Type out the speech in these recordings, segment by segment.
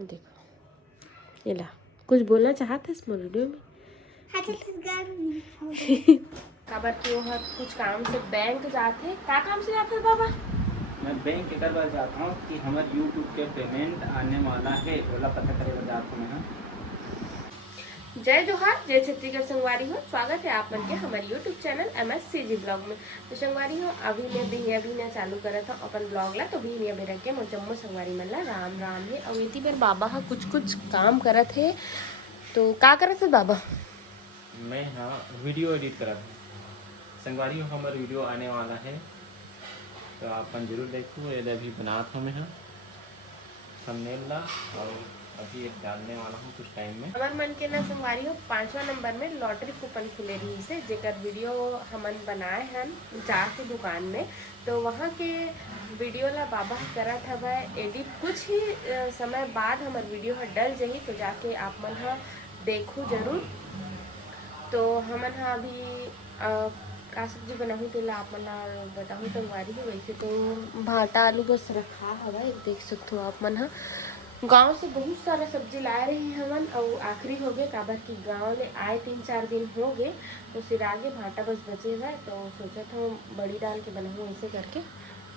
देखो ये ला, कुछ बोलना चाहते इस वीडियो में? काबर की वो कुछ काम से बैंक जाते। का काम से जाते बाबा? मैं बैंक एक बार जाता हूँ कि हमारे यूट्यूब के पेमेंट आने वाला है, बोला पता करे जाता हूँ मैं। जय जोहार, जय छत्तीसगढ़ संगवारी हो। स्वागत है आप मन के हमारे यूट्यूब चैनल MSCG ब्लॉग में। तो संगवारी हो अभी मैं भी ने चालू करा था अपन ब्लॉग ला। तो भी अभी रख के जम्मू संगवारी मन ला राम राम है। और इतनी बार बाबा हा कुछ काम करत है। तो का करत है बाबा? मैं हाँ वीडियो एडिट करा था। संगवारी हो हमारा वीडियो आने वाला है, तो अपन जरूर देखो। ये अभी बनाता हूँ मैं हाँ थंबनेल ला, और अभी एक डालने वाला हूँ कुछ टाइम में। हमार मन के ना संगवारी हो 5वां नंबर में लॉटरी कूपन खुले रही से, जेकर वीडियो हमन बनाए हैं जाके दुकान में। तो वहाँ के वीडियो ला बाबा करत हवा एडिट। कुछ ही समय बाद हमार वीडियो हा डल जाही, तो जाके आप मन हा देखो जरूर। तो हमन हा अभी का सब्जी बनाहूँ तेला आप मन ला बताहूँ संगवारी हो। वैसे तो भाटा आलू बस रखा हवा, देख सकते हो आप मन हा। गांव से बहुत सारा सब्जी लाए रहे हैं हमन, और आखिरी हो गए काबर की गांव ले आए 3-4 दिन हो गए। तो फिर आगे भाटा बस बचे हुआ, तो सोचा था बड़ी डाल के बनाऊँ। ऐसे करके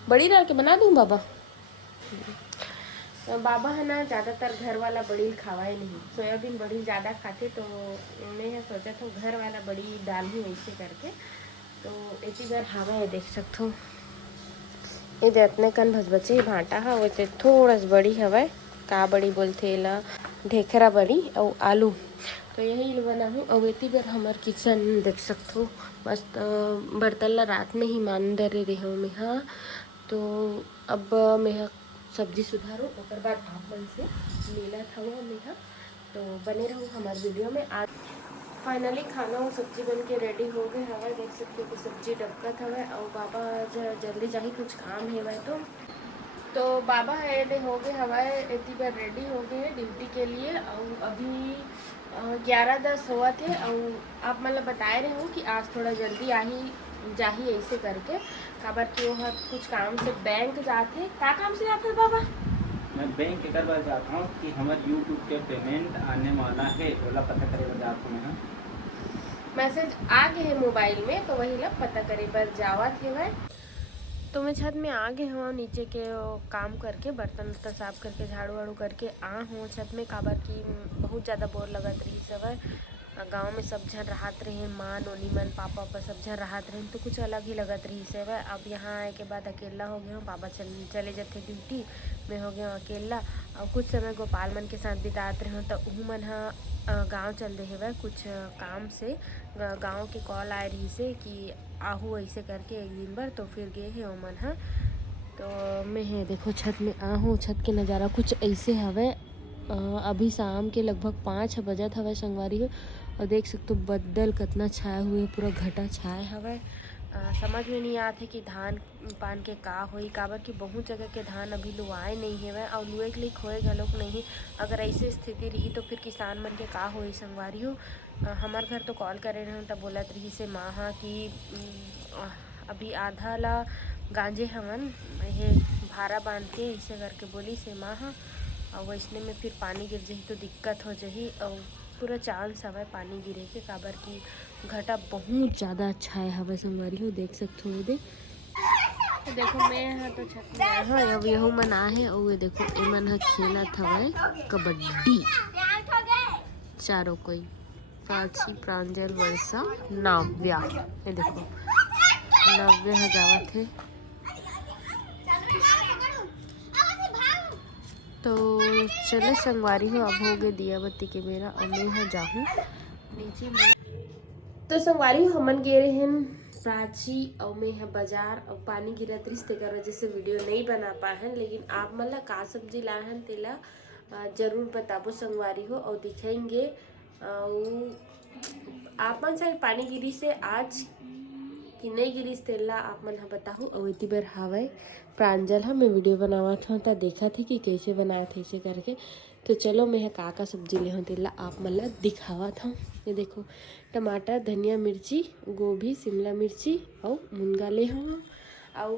बड़ी डाल के बना दूँ बाबा। तो बाबा है ना ज़्यादातर घर वाला बड़ी खावाए नहीं, सोयाबीन बड़ी ज़्यादा खाते। तो मैं सोचा था घर वाला बड़ी डाल हूँ ऐसे करके। तो इसी बार हवा है, देख सकते हो ये जितने कन भस बचे भाटा हा वैसे थोड़ा सा बड़ी हवा। का बड़ी बोलते ला, ढेखरा बड़ी और आलू। तो यही बना हूँ। और इतनी बार हमार किचन देख सकते हो मस्त बर्तन ला रात में ही मान दे रहे हूँ मैं हाँ। तो अब मैं सब्जी सुधारूँ, और बाद आप मन से मिला था वो मैं हाँ। तो बने रहूँ हमारे वीडियो में। आज फाइनली खाना और सब्जी बन के रेडी हो गए हवा, देख सकते हो कि सब्जी डबकत हवा। और बाबा जल्दी जाही कुछ काम है वह। तो बाबा है हो गए हवाए इतनी बार रेडी हो गए ड्यूटी के लिए। और अभी 11:10 हुआ थे। और आप मतलब बताए रहे हो कि आज थोड़ा जल्दी आही जाही ऐसे करके, काबर कि वो कुछ काम से बैंक जाते। का काम से जाते बाबा? मैं बैंक एक बार जाता हूँ कि हमारे यूट्यूब के पेमेंट आने वाला है, बोला पता करे जाता हूँ मैं। मैसेज आ गए है मोबाइल में, तो वही ला पता करे पर जावा थे वह। तो मैं छत में आ गए हूँ नीचे के काम करके, बर्तन वर्तन साफ करके झाड़ू वाड़ू करके आ हूँ छत में। काबर की बहुत ज़्यादा बोर लगत रही सब। गांव में सब जन रहत रहे, माँ नोनी मन पापा पापा सब जन रहत रहे, तो कुछ अलग ही लगत रही सब। अब यहाँ आए के बाद अकेला हो गया हूँ। पापा चले जाते ड्यूटी, मैं हो गया हूँ अकेला। और कुछ समय गोपाल मन के साथ बितात रहे हूँ। तो वह मन गाँव चल रहे हुए कुछ काम से। गांव के कॉल आए रही से कि आहू ऐसे करके एक दिन भर। तो फिर गए है ओमन हाँ। तो मैं है देखो छत में आ हूँ। छत के नज़ारा कुछ ऐसे हवे। अभी शाम के लगभग 5 बजत हवे संगवारी हो। और देख सकते हो बदल कितना छाए हुए, पूरा घटा छाए हवे। समझ में नहीं आते कि धान पान के का होई, काबर कि बहुत जगह के धान अभी लुआए नहीं हेवे और लुए के लिए खोए घलोक नहीं। अगर ऐसे स्थिति रही तो फिर किसान मन के का होई संगवारी हो। हमार घर तो कॉल करे रहे तब बोलत रही से माँ हाँ कि अभी आधा ला गांजे हवन ये भारा बांध के ऐसे करके बोली से माँ हाँ। और वैसने में फिर पानी गिर जाही तो दिक्कत हो जाही। और पूरा चांस हवा पानी गिरे के, काबर की घटा बहुत ज़्यादा अच्छा है हवा संगवारी हो, देख सकते हो। दे तो देखो मैं यहाँ तो छत में हाँ अब यहू मन आहे। और ये देखो ए मन हा खेलत हवे कबड्डी चारों कोई, प्राची प्रांजल वर्षा नव्या। ये देखो नव्या हा जावत है। तो चलो संगवारी हो अब हो गए दिया बत्ती के मेरा, और मैं यहाँ जाऊँ नीचे में। तो संगवारी हो हमन गे रहे हैं प्राची और मैं है बाजार। और पानी गिरत रही तेकर वजह से वीडियो नहीं बना पाए हैं। लेकिन आप मन ला का सब्जी लाए हैं तेला जरूर बताबो संगवारी हो, और दिखेंगे। और आप मन चाहे पानी गिरी से आज कि नहीं गिरीस तेला आप मन हा बताहूँ। और इतनी बार हावे प्रांजल हा मैं वीडियो बनावत हूँ, तो देखा थी कि कैसे बनाए थे ऐसे करके। तो चलो मैं का सब्जी ले हूँ तेला आप मन ला दिखावत हूँ। ये देखो टमाटर धनिया मिर्ची गोभी शिमला मिर्ची और मुनगा ले हूँ। और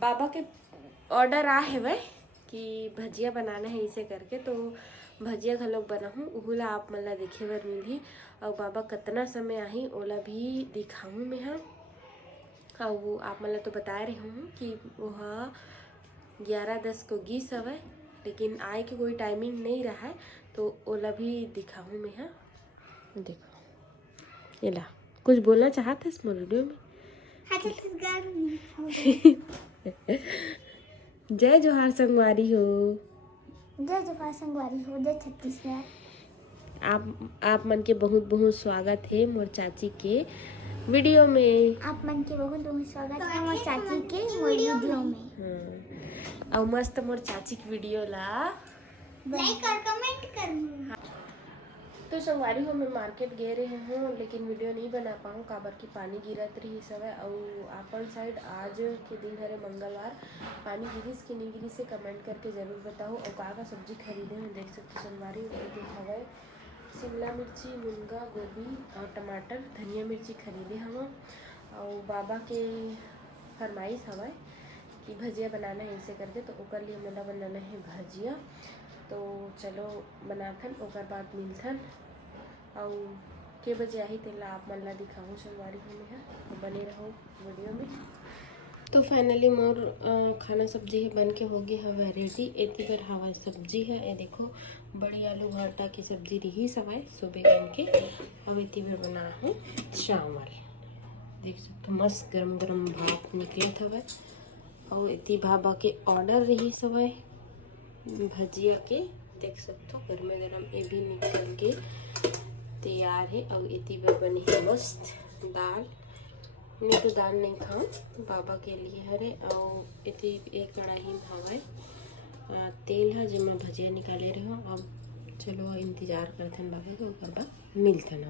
बाबा के ऑर्डर आ है वह कि भजिया बनाना है इसे करके, तो भजिया घलोक बनाहूँ उहुला आप मन ला देखे बर मिलही। और बाबा कतना समय आही ओला भी दिखाऊँ मैं हाँ। और आप मन ला तो बताए रही हूँ कि वह 11-10 को गीस हवय, लेकिन आए के कोई टाइमिंग नहीं रहा है, तो ओला भी दिखाऊँ मैं हाँ। देखो एला कुछ बोलना चाहत है इस वीडियो में? जय जोहार संगवारी हो। जय जोहार संगवारी हो, जय छत्तीसगढ़। आप मन के बहुत बहुत स्वागत है मोर चाची के वीडियो में। आप मन के बहुत बहुत स्वागत है मोर चाची के वीडियो में। और मस्त मोर चाची के वीडियो ला लाइक और कमेंट करना। तो संगवारी हो मैं मार्केट गए रहे हूँ, लेकिन वीडियो नहीं बना पाऊँ काबर की पानी गिरत रही सब है। और अपन साइड आज के दिन हरे मंगलवार पानी गिरिस कि नहीं गिरिस से कमेंट करके ज़रूर बताओ। और का सब्जी खरीदे हैं देख सकते संगवारी हवा शिमला मिर्ची, मूंगा, गोभी और टमाटर, धनिया मिर्ची खरीदे हम। और बाबा के फरमाइश हवा कि भजिया बनाना है इसे करके, तो ओकर लिए मोला बनाना है भजिया। तो चलो बनाथन ओकर बाद मिलथन। और के बजे आही तेला आप मन ला दिखाऊँ संगवारी हो में है, तो बने रहो वीडियो में। तो फाइनली मोर खाना सब्जी है बन के हो गई हवा रेडी। एती बर हवा सब्जी है, ये देखो बड़ी आलू भाटा की सब्जी रही सवाई सुबह बन के। अब एती बर बना हूँ चावल, देख सकते मस्त गरम गरम भाप निकलत हवा। और इतनी भाबा के ऑर्डर रही सवाई भजिया के, देख सकते हो गरम गरम ये भी निकल के तैयार है। और इतनी बार बनी है मस्त दाल, मैं तो दाल नहीं खाऊँ बाबा के लिए हरे। और इतनी एक कढ़ाई में हवाए तेल है जो मैं भजिया निकाले रही हूँ। अब चलो इंतजार करते हैं बाबा को, ओकर बाद मिलते हैं।